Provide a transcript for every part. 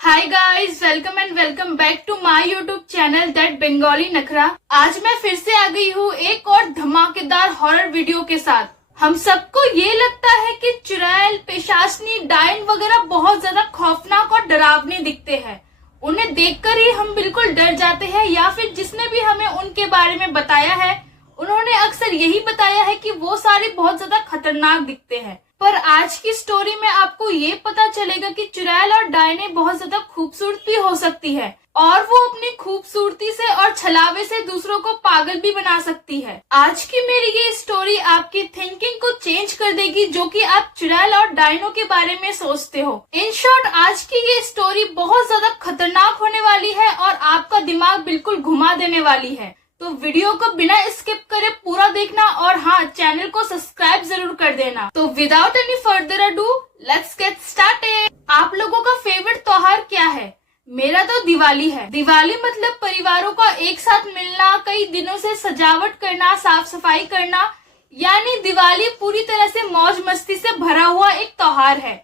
Hi guys, welcome and welcome back to my YouTube channel that Bengali नखरा। आज मैं फिर से आ गई हूँ एक और धमाकेदार हॉरर वीडियो के साथ। हम सबको ये लगता है कि चुड़ैल, पिशाचनी, डायन वगैरह बहुत ज्यादा खौफनाक और डरावने दिखते हैं। उन्हें देखकर ही हम बिल्कुल डर जाते हैं, या फिर जिसने भी हमें उनके बारे में बताया है उन्होंने अक्सर यही बताया है कि वो सारे बहुत ज्यादा खतरनाक दिखते हैं। पर आज की स्टोरी में आपको ये पता चलेगा कि चुड़ैल और डायने बहुत ज्यादा खूबसूरत भी हो सकती है और वो अपनी खूबसूरती से और छलावे से दूसरों को पागल भी बना सकती है। आज की मेरी ये स्टोरी आपकी थिंकिंग को चेंज कर देगी, जो कि आप चुड़ैल और डायनों के बारे में सोचते हो। इन शॉर्ट, आज की ये स्टोरी बहुत ज्यादा खतरनाक होने वाली है और आपका दिमाग बिल्कुल घुमा देने वाली है। तो वीडियो को बिना स्किप करे पूरा देखना और हाँ, चैनल को सब्सक्राइब जरूर कर देना। तो without any further ado, let's get started. आप लोगों का फेवरेट त्योहार क्या है? मेरा तो दिवाली है। दिवाली मतलब परिवारों का एक साथ मिलना, कई दिनों से सजावट करना, साफ सफाई करना, यानी दिवाली पूरी तरह से मौज मस्ती से भरा हुआ एक त्योहार है।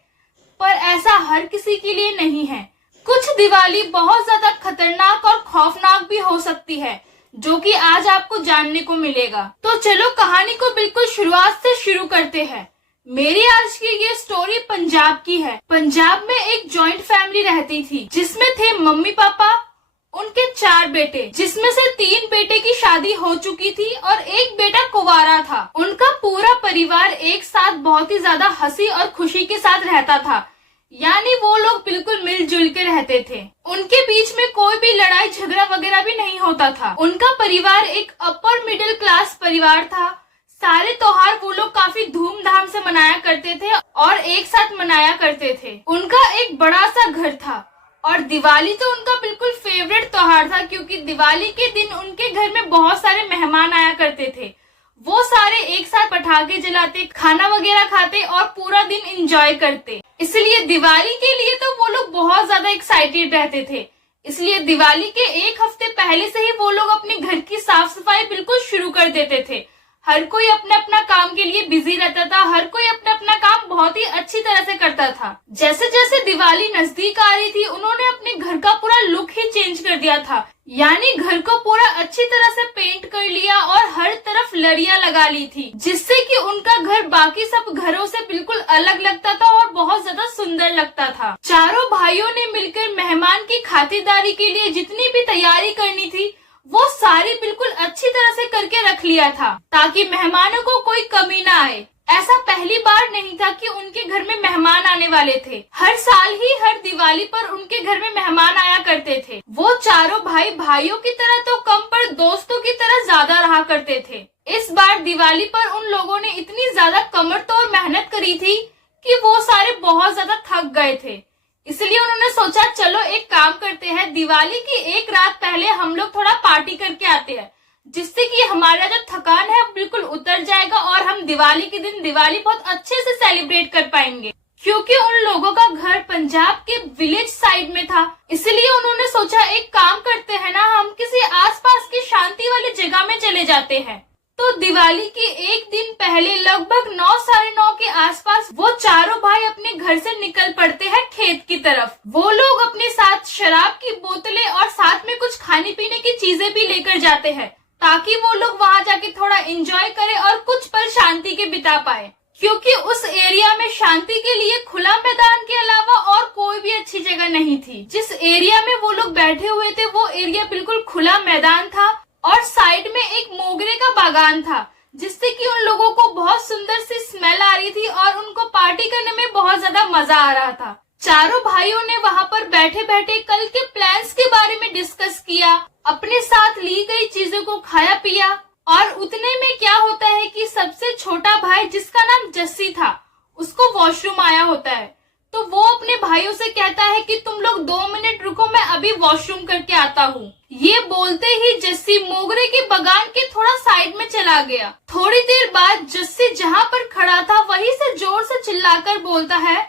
पर ऐसा हर किसी के लिए नहीं है। कुछ दिवाली बहुत ज्यादा खतरनाक और खौफनाक भी हो सकती है, जो कि आज आपको जानने को मिलेगा। तो चलो कहानी को बिल्कुल शुरुआत से शुरू करते हैं। मेरी आज की ये स्टोरी पंजाब की है। पंजाब में एक जॉइंट फैमिली रहती थी, जिसमें थे मम्मी पापा, उनके 4 बेटे, जिसमें से 3 बेटे की शादी हो चुकी थी और एक बेटा कुंवारा था। उनका पूरा परिवार एक साथ बहुत ही ज्यादा हंसी और खुशी के साथ रहता था, यानी वो लोग बिल्कुल मिलजुल के रहते थे। उनके बीच में कोई भी लड़ाई झगड़ा वगैरह भी नहीं होता था। उनका परिवार एक अपर मिडिल क्लास परिवार था। सारे त्योहार वो लोग काफी धूमधाम से मनाया करते थे और एक साथ मनाया करते थे। उनका एक बड़ा सा घर था और दिवाली तो उनका बिल्कुल फेवरेट त्योहार था, क्योंकि दिवाली के दिन उनके घर में बहुत सारे मेहमान आया करते थे। वो सारे एक साथ पटाखे जलाते, खाना वगैरह खाते और पूरा दिन एंजॉय करते। इसलिए दिवाली के लिए तो वो लोग बहुत ज्यादा एक्साइटेड रहते थे। इसलिए दिवाली के एक हफ्ते पहले से ही वो लोग अपने घर की साफ सफाई बिल्कुल शुरू कर देते थे। हर कोई अपने अपना काम के लिए बिजी रहता था। हर कोई अपना अपना काम बहुत ही अच्छी तरह से करता था। जैसे जैसे दिवाली नजदीक आ रही थी, उन्होंने अपने घर का पूरा लुक ही चेंज कर दिया था, यानी घर को पूरा अच्छी तरह से पेंट कर लिया और हर तरफ लड़ियां लगा ली थी, जिससे कि उनका घर बाकी सब घरों से बिल्कुल अलग लगता था और बहुत ज्यादा सुंदर लगता था। चारों भाइयों ने मिलकर मेहमान की खातिरदारी के लिए जितनी भी तैयारी करनी थी वो सारी बिल्कुल अच्छी तरह से करके रख लिया था, ताकि मेहमानों को कोई कमी ना आए। ऐसा पहली बार नहीं था कि उनके घर में मेहमान आने वाले थे। हर साल ही हर दिवाली पर उनके घर में मेहमान आया करते थे। वो चारों भाई भाइयों की तरह तो कम, पर दोस्तों की तरह ज्यादा रहा करते थे। इस बार दिवाली पर उन लोगों ने इतनी ज्यादा कमर तोड़ मेहनत करी थी कि वो सारे बहुत ज्यादा थक गए थे। इसलिए उन्होंने सोचा, चलो एक काम करते हैं, दिवाली की एक रात पहले हम लोग थोड़ा पार्टी करके आते हैं, जिससे कि हमारा जो थकान है बिल्कुल उतर जाएगा और हम दिवाली के दिन दिवाली बहुत अच्छे से सेलिब्रेट कर पाएंगे। क्योंकि उन लोगों का घर पंजाब के विलेज साइड में था, इसलिए उन्होंने सोचा एक काम करते हैं ना, हम किसी आसपास की शांति वाली जगह में चले जाते हैं। तो दिवाली के एक दिन पहले लगभग 9, साढ़े 9 के आसपास वो चारों भाई अपने घर से निकल पड़ते हैं खेत की तरफ। वो लोग अपने साथ शराब की बोतलें और साथ में कुछ खाने पीने की चीजें भी लेकर जाते हैं, ताकि वो लोग वहाँ जाके थोड़ा एंजॉय करें और कुछ पल शांति के बिता पाए। क्योंकि उस एरिया में शांति के लिए खुला मैदान के अलावा और कोई भी अच्छी जगह नहीं थी। जिस एरिया में वो लोग बैठे हुए थे वो एरिया बिल्कुल खुला मैदान था और साइड में एक मोगरे का बागान था, जिससे कि उन लोगों को बहुत सुंदर सी स्मेल आ रही थी और उनको पार्टी करने में बहुत ज्यादा मजा आ रहा था। चारों भाइयों ने वहाँ पर बैठे बैठे कल के प्लान्स के बारे में डिस्कस किया, अपने साथ ली गई चीजों को खाया पिया। और उतने में क्या होता है कि सबसे छोटा भाई, जिसका नाम जस्सी था, उसको वॉशरूम आया होता है। तो वो अपने भाइयों से कहता है कि तुम लोग 2 मिनट रुको, मैं अभी वॉशरूम करके आता हूँ। ये बोलते ही जस्सी मोगरे के बगान के थोड़ा साइड में चला गया। थोड़ी देर बाद जस्सी जहाँ पर खड़ा था वहीं से जोर से चिल्लाकर बोलता है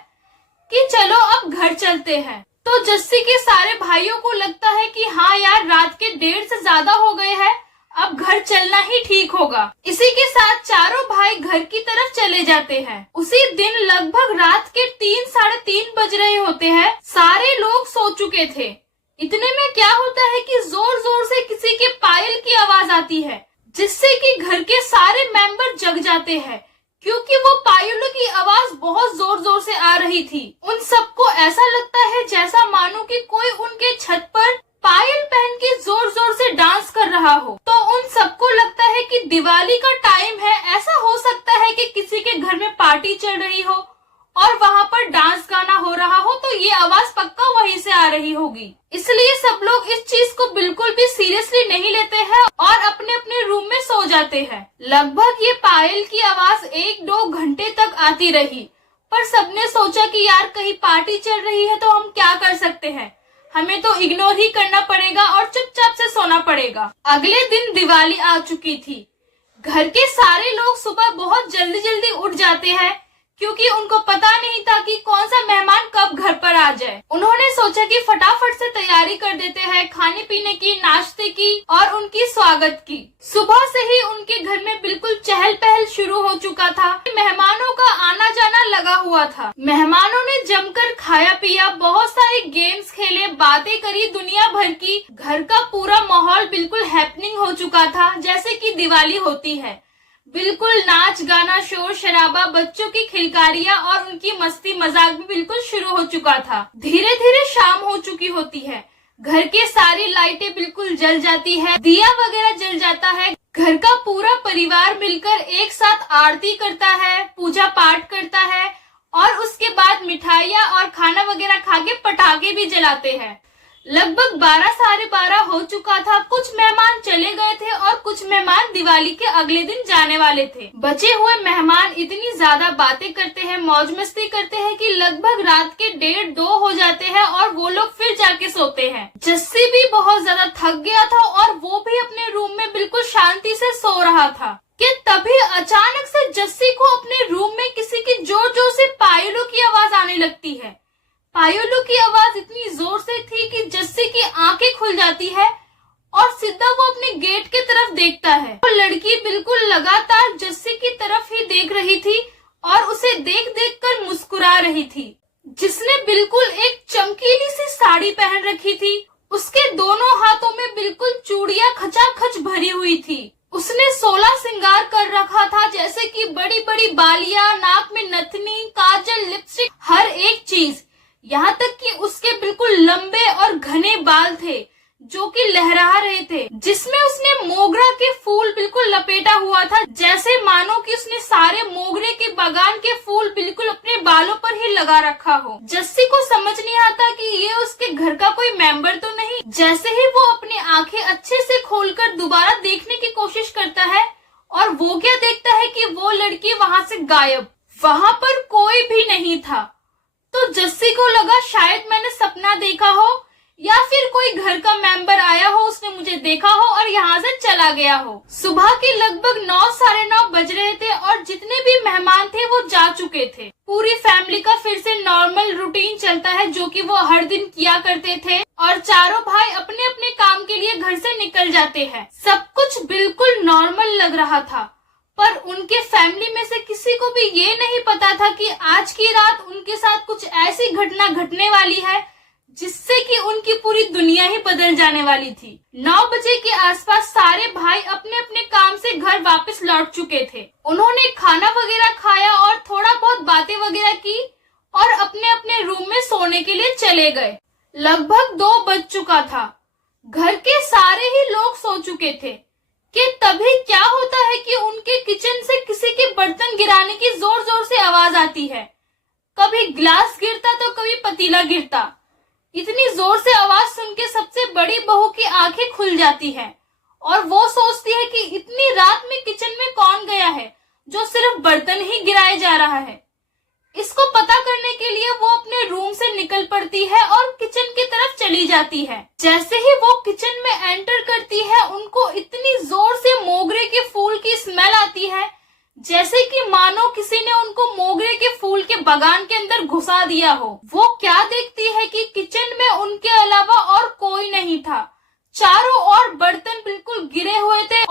कि चलो अब घर चलते हैं। तो जस्सी के सारे भाइयों को लगता है कि हाँ यार, रात के 1:30 से ज्यादा हो गए हैं, अब घर चलना ही ठीक होगा। इसी के साथ चारों भाई घर की तरफ चले जाते हैं। उसी दिन लगभग रात के 3 साढ़े 3 बज रहे होते हैं। सारे लोग सो चुके थे। इतने में क्या होता है कि जोर जोर से किसी के पायल की आवाज आती है, जिससे कि घर के सारे मेंबर जग जाते हैं, क्योंकि वो पायलों की आवाज बहुत जोर जोर से आ रही थी। उन सबको ऐसा लगता है जैसा मानो कि कोई उनके छत पर पायल पहन के जोर जोर से डांस कर रहा हो। तो उन सबको लगता है कि दिवाली का टाइम है, ऐसा हो सकता है कि किसी के घर में पार्टी चल रही हो और वहाँ पर डांस गाना हो रहा हो, तो ये आवाज पक्का वहीं से आ रही होगी। इसलिए सब लोग इस चीज को बिल्कुल भी सीरियसली नहीं लेते हैं और अपने अपने रूम में सो जाते हैं। लगभग ये पायल की आवाज 1-2 घंटे तक आती रही, पर सबने सोचा कि यार कहीं पार्टी चल रही है तो हम क्या कर सकते हैं, हमें तो इग्नोर ही करना पड़ेगा और चुपचाप से सोना पड़ेगा। अगले दिन दिवाली आ चुकी थी। घर के सारे लोग सुबह बहुत जल्दी जल्दी उठ जाते हैं, क्योंकि उनको पता नहीं था कि कौन सा मेहमान कब घर पर आ जाए। उन्होंने सोचा कि फटाफट से तैयारी कर देते हैं खाने पीने की, नाश्ते की और उनकी स्वागत की। सुबह से ही उनके घर में बिल्कुल चहल पहल शुरू हो चुका था। मेहमानों का आना जाना लगा हुआ था। मेहमानों ने जमकर खाया पिया, बहुत सारे गेम्स खेले, बातें करी दुनिया भर की। घर का पूरा माहौल बिल्कुल हैपनिंग हो चुका था, जैसे कि दिवाली होती है। बिल्कुल नाच गाना, शोर शराबा, बच्चों की खिलकारियां और उनकी मस्ती मजाक भी बिल्कुल शुरू हो चुका था। धीरे धीरे शाम हो चुकी होती है। घर के सारी लाइटें बिल्कुल जल जाती है, दिया वगैरह जल जाता है। घर का पूरा परिवार मिलकर एक साथ आरती करता है, पूजा पाठ करता है और उसके बाद मिठाइयाँ और खाना वगैरह खा के पटाखे भी जलाते हैं। लगभग 12 साढ़े 12 हो चुका था। कुछ मेहमान चले गए थे और कुछ मेहमान दिवाली के अगले दिन जाने वाले थे। बचे हुए मेहमान इतनी ज्यादा बातें करते हैं, मौज मस्ती करते हैं कि लगभग रात के 1:30-2 हो जाते हैं और वो लोग फिर जाके सोते हैं। जस्सी भी बहुत ज्यादा थक गया था और वो भी अपने रूम में बिल्कुल शांति से सो रहा था कि तभी अचानक से जस्सी को अपने रूम में किसी की जोर जोर से पायलों की आवाज आने लगती है। पायलों की आवाज इतनी जोर से थी कि जस्सी की आंखें खुल जाती है और सीधा वो अपने गेट की तरफ देखता है। वो लड़की बिल्कुल लगातार जस्सी की तरफ ही देख रही थी और उसे देख देख कर मुस्कुरा रही थी, जिसने बिल्कुल एक चमकीली सी साड़ी पहन रखी थी। उसके दोनों हाथों में बिल्कुल चूड़ियां खचाखच भरी हुई थी। उसने 16 श्रृंगार कर रखा था, जैसे कि बड़ी बड़ी बालियां, नाक में नथनी, काजल, लिपस्टिक, हर एक चीज। यहाँ तक कि उसके बिल्कुल लंबे और घने बाल थे जो कि लहरा रहे थे, जिसमें उसने मोगरा के फूल बिल्कुल लपेटा हुआ था, जैसे मानो कि उसने सारे मोगरे के बागान के फूल बिल्कुल अपने बालों पर ही लगा रखा हो। जस्सी को समझ नहीं आता कि ये उसके घर का कोई मेंबर तो नहीं। जैसे ही वो अपनी आंखें अच्छे से खोलकर दोबारा देखने की कोशिश करता है और वो क्या देखता है कि वो लड़की वहाँ से गायब। वहाँ पर कोई भी नहीं था। तो जस्सी को लगा शायद मैंने सपना देखा हो या फिर कोई घर का मेंबर आया हो, उसने मुझे देखा हो और यहाँ से चला गया हो। सुबह के लगभग 9 साढ़े 9 बज रहे थे और जितने भी मेहमान थे वो जा चुके थे। पूरी फैमिली का फिर से नॉर्मल रूटीन चलता है, जो कि वो हर दिन किया करते थे, और चारों भाई अपने अपने काम के लिए घर से निकल जाते हैं। सब कुछ बिल्कुल नॉर्मल लग रहा था, पर उनके फैमिली में से किसी को भी ये नहीं पता था कि आज की रात उनके साथ कुछ ऐसी घटना घटने वाली है जिससे कि उनकी पूरी दुनिया ही बदल जाने वाली थी। 9 बजे के आसपास सारे भाई अपने अपने काम से घर वापस लौट चुके थे। उन्होंने खाना वगैरह खाया और थोड़ा बहुत बातें वगैरह की और अपने अपने रूम में सोने के लिए चले गए। लगभग 2 बज चुका था। घर के सारे ही लोग सो चुके थे कि तभी क्या होता है कि उनके किचन से किसी के बर्तन गिराने की जोर जोर से आवाज आती है। कभी ग्लास गिरता तो कभी पतीला गिरता। इतनी जोर से आवाज सुन के सबसे बड़ी बहू की आंखें खुल जाती हैं और वो सोचती है कि इतनी रात में किचन में कौन गया है जो सिर्फ बर्तन ही गिराए जा रहा है। इसको पता करने के लिए वो अपने रूम से निकल पड़ती है और किचन की तरफ चली जाती है। जैसे ही वो किचन में एंटर करती है, उनको इतनी जोर से मोगरे के फूल की स्मेल आती है, जैसे कि मानो किसी ने उनको मोगरे के फूल के बागान के अंदर घुसा दिया हो। वो क्या देखती है कि किचन में उनके अलावा और कोई नहीं था। चारों ओर बर्तन बिल्कुल गिरे हुए थे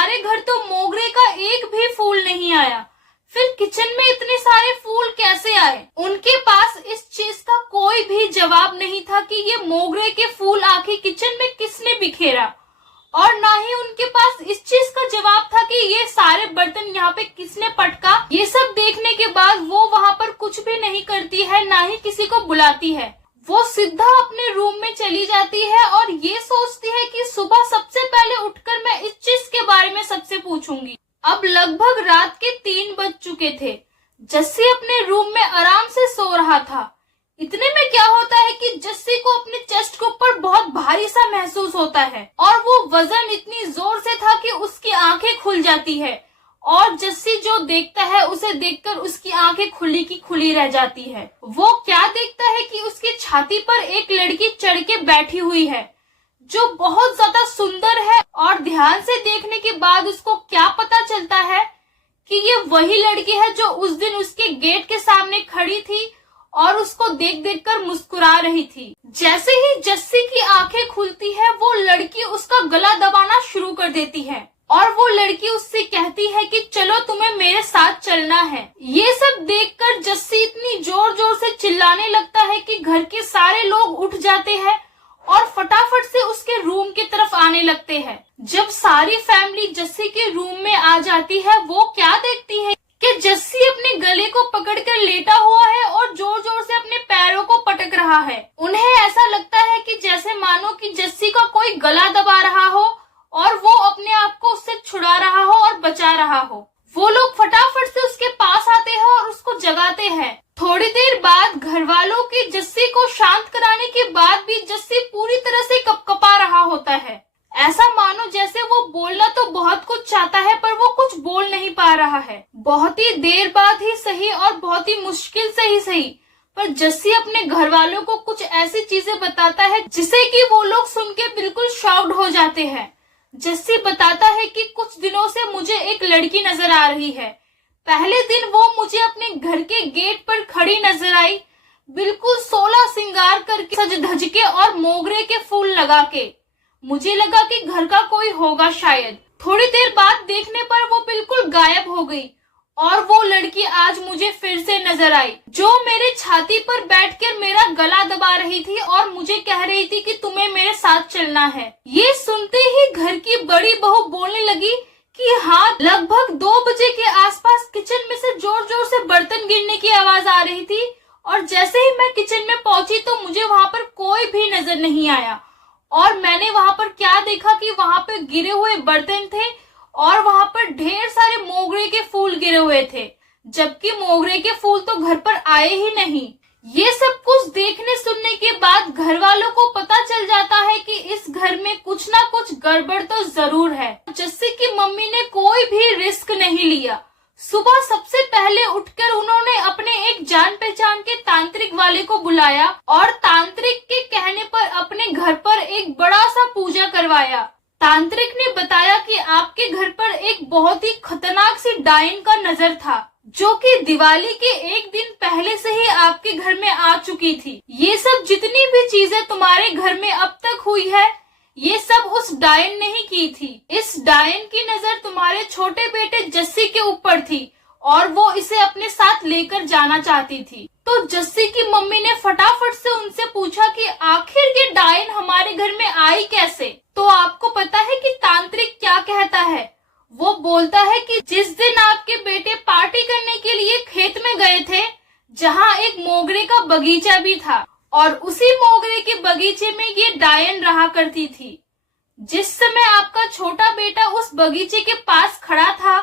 हमारे घर तो मोगरे का एक भी फूल नहीं आया, फिर किचन में इतने सारे फूल कैसे आए? उनके पास इस चीज का कोई भी जवाब नहीं था कि ये मोगरे के फूल आखिर किचन में किसने बिखेरा, और ना ही उनके पास इस चीज का जवाब था कि ये सारे बर्तन यहाँ पे किसने पटका। ये सब देखने के बाद वो वहाँ पर कुछ भी नहीं करती है, ना ही किसी को बुलाती है। वो सीधा अपने रूम में चली जाती है और ये सोचती है कि सुबह सबसे पहले उठकर मैं इस चीज के बारे में सबसे पूछूंगी। अब लगभग रात के 3 बज चुके थे। जस्सी अपने रूम में आराम से सो रहा था। इतने में क्या होता है कि जस्सी को अपने चेस्ट के ऊपर बहुत भारी सा महसूस होता है और वो वजन इतनी जोर से था कि उसकी आंखें खुल जाती है और जस्सी जो देखता है उसे देखकर उसकी आंखें खुली की खुली रह जाती है। वो क्या देखता है कि उसकी छाती पर एक लड़की चढ़ के बैठी हुई है जो बहुत ज्यादा सुंदर है, और ध्यान से देखने के बाद उसको क्या पता चलता है कि ये वही लड़की है जो उस दिन उसके गेट के सामने खड़ी थी और उसको देख देख कर मुस्कुरा रही थी। जैसे ही जस्सी की आंखें खुलती है वो लड़की उसका गला दबाना शुरू कर देती है और वो लड़की उससे कहती है कि चलो तुम्हें मेरे साथ चलना है। ये सब देखकर जस्सी इतनी जोर जोर से चिल्लाने लगता है कि घर के सारे लोग उठ जाते हैं और फटाफट से उसके रूम की तरफ आने लगते हैं। जब सारी फैमिली जस्सी के रूम में आ जाती है वो क्या देखती है कि जस्सी अपने गले को पकड़कर लेटा हुआ है और जोर जोर से अपने पैरों को पटक रहा है। उन्हें ऐसा लगता है कि जैसे मानो कि जस्सी का कोई गला दबा रहा हो और वो अपने आप को उससे छुड़ा रहा हो और बचा रहा हो। वो लोग फटाफट से उसके पास आते हैं और उसको जगाते हैं। थोड़ी देर बाद घर वालों की जस्सी को शांत कराने के बाद भी जस्सी पूरी तरह से कपकपा रहा होता है। ऐसा मानो जैसे वो बोलना तो बहुत कुछ चाहता है पर वो कुछ बोल नहीं पा रहा है। बहुत ही देर बाद ही सही और बहुत ही मुश्किल से ही सही, पर जस्सी अपने घर वालों को कुछ ऐसी चीजें बताता है जिसे कि वो लोग सुन के बिल्कुल शॉक्ड हो जाते हैं। जस्सी बताता है कि कुछ दिनों से मुझे एक लड़की नजर आ रही है। पहले दिन वो मुझे अपने घर के गेट पर खड़ी नजर आई, बिल्कुल 16 श्रृंगार करके, सज धज के और मोगरे के फूल लगा के। मुझे लगा कि घर का कोई होगा शायद। थोड़ी देर बाद देखने पर वो बिल्कुल गायब हो गई और वो लड़की आज मुझे फिर से नजर आई जो मेरे छाती पर बैठकर मेरा गला दबा रही थी और मुझे कह रही थी कि तुम्हें मेरे साथ चलना है। ये सुनते ही घर की बड़ी बहू बोलने लगी कि हाँ, लगभग 2 बजे के आसपास किचन में से जोर जोर से बर्तन गिरने की आवाज आ रही थी और जैसे ही मैं किचन में पहुंची तो मुझे वहां पर कोई भी नजर नहीं आया और मैंने वहां पर क्या देखा कि वहां पर गिरे हुए बर्तन थे और वहां पर ढेर सारे मोगरे के फूल गिरे हुए थे, जबकि मोगरे के फूल तो घर पर आए ही नहीं। ये सब कुछ देखने सुनने के बाद घर वालों को पता चल जाता है कि इस घर में कुछ ना कुछ गड़बड़ तो जरूर है। जस्सी की मम्मी ने कोई भी रिस्क नहीं लिया। सुबह सबसे पहले उठकर उन्होंने अपने एक जान पहचान के तांत्रिक वाले को बुलाया और तांत्रिक के कहने पर अपने घर पर एक बड़ा सा पूजा करवाया। तांत्रिक ने बताया कि आपके घर पर एक बहुत ही खतरनाक सी डायन का नजर था जो कि दिवाली के एक दिन पहले से ही आपके घर में आ चुकी थी। ये सब जितनी भी चीजें तुम्हारे घर में अब तक हुई है ये सब उस डायन ने ही की थी। इस डायन की नजर तुम्हारे छोटे बेटे जस्सी के ऊपर थी और वो इसे अपने साथ लेकर जाना चाहती थी। तो जस्सी की मम्मी ने फटाफट से उनसे पूछा कि आखिर ये डायन हमारे घर में आई कैसे। तो आपको पता है कि तांत्रिक क्या कहता है? वो बोलता है कि जिस दिन आपके बेटे पार्टी करने के लिए खेत में गए थे जहाँ एक मोगरे का बगीचा भी था और उसी मोगरे के बगीचे में ये डायन रहा करती थी। जिस समय आपका छोटा बेटा उस बगीचे के पास खड़ा था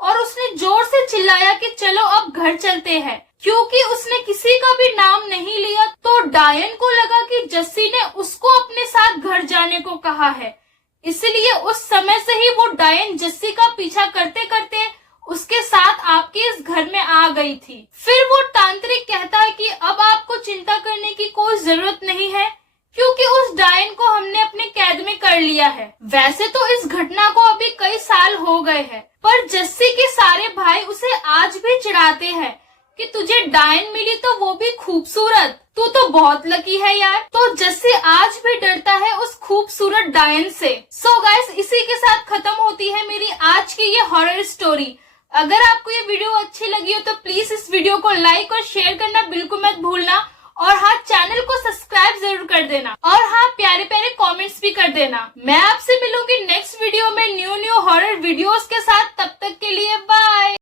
और उसने जोर से चिल्लाया कि चलो अब घर चलते हैं, क्योंकि उसने किसी का भी नाम नहीं लिया, तो डायन को लगा कि जस्सी ने उसको अपने साथ घर जाने को कहा है। इसलिए उस समय से ही वो डायन जस्सी का पीछा करते करते उसके साथ आपके इस घर में आ गई थी। फिर वो तांत्रिक कहता है कि अब आपको चिंता करने की कोई जरूरत नहीं है क्योंकि उस डायन को हमने अपने कैद में कर लिया है। वैसे तो इस घटना को अभी कई साल हो गए हैं, पर जस्सी के सारे भाई उसे आज भी चिढ़ाते हैं कि तुझे डायन मिली तो वो भी खूबसूरत। तू तो बहुत लकी है यार। तो जस्सी आज भी डरता है उस खूबसूरत डायन से। सो गाइस, इसी के साथ खत्म होती है मेरी आज की ये हॉरर स्टोरी। अगर आपको ये वीडियो अच्छी लगी हो तो प्लीज इस वीडियो को लाइक और शेयर करना बिल्कुल मत भूलना। और हाँ, चैनल को सब्सक्राइब जरूर कर देना। और हाँ, प्यारे प्यारे कमेंट्स भी कर देना। मैं आपसे मिलूंगी नेक्स्ट वीडियो में न्यू हॉरर वीडियोस के साथ। तब तक के लिए बाय।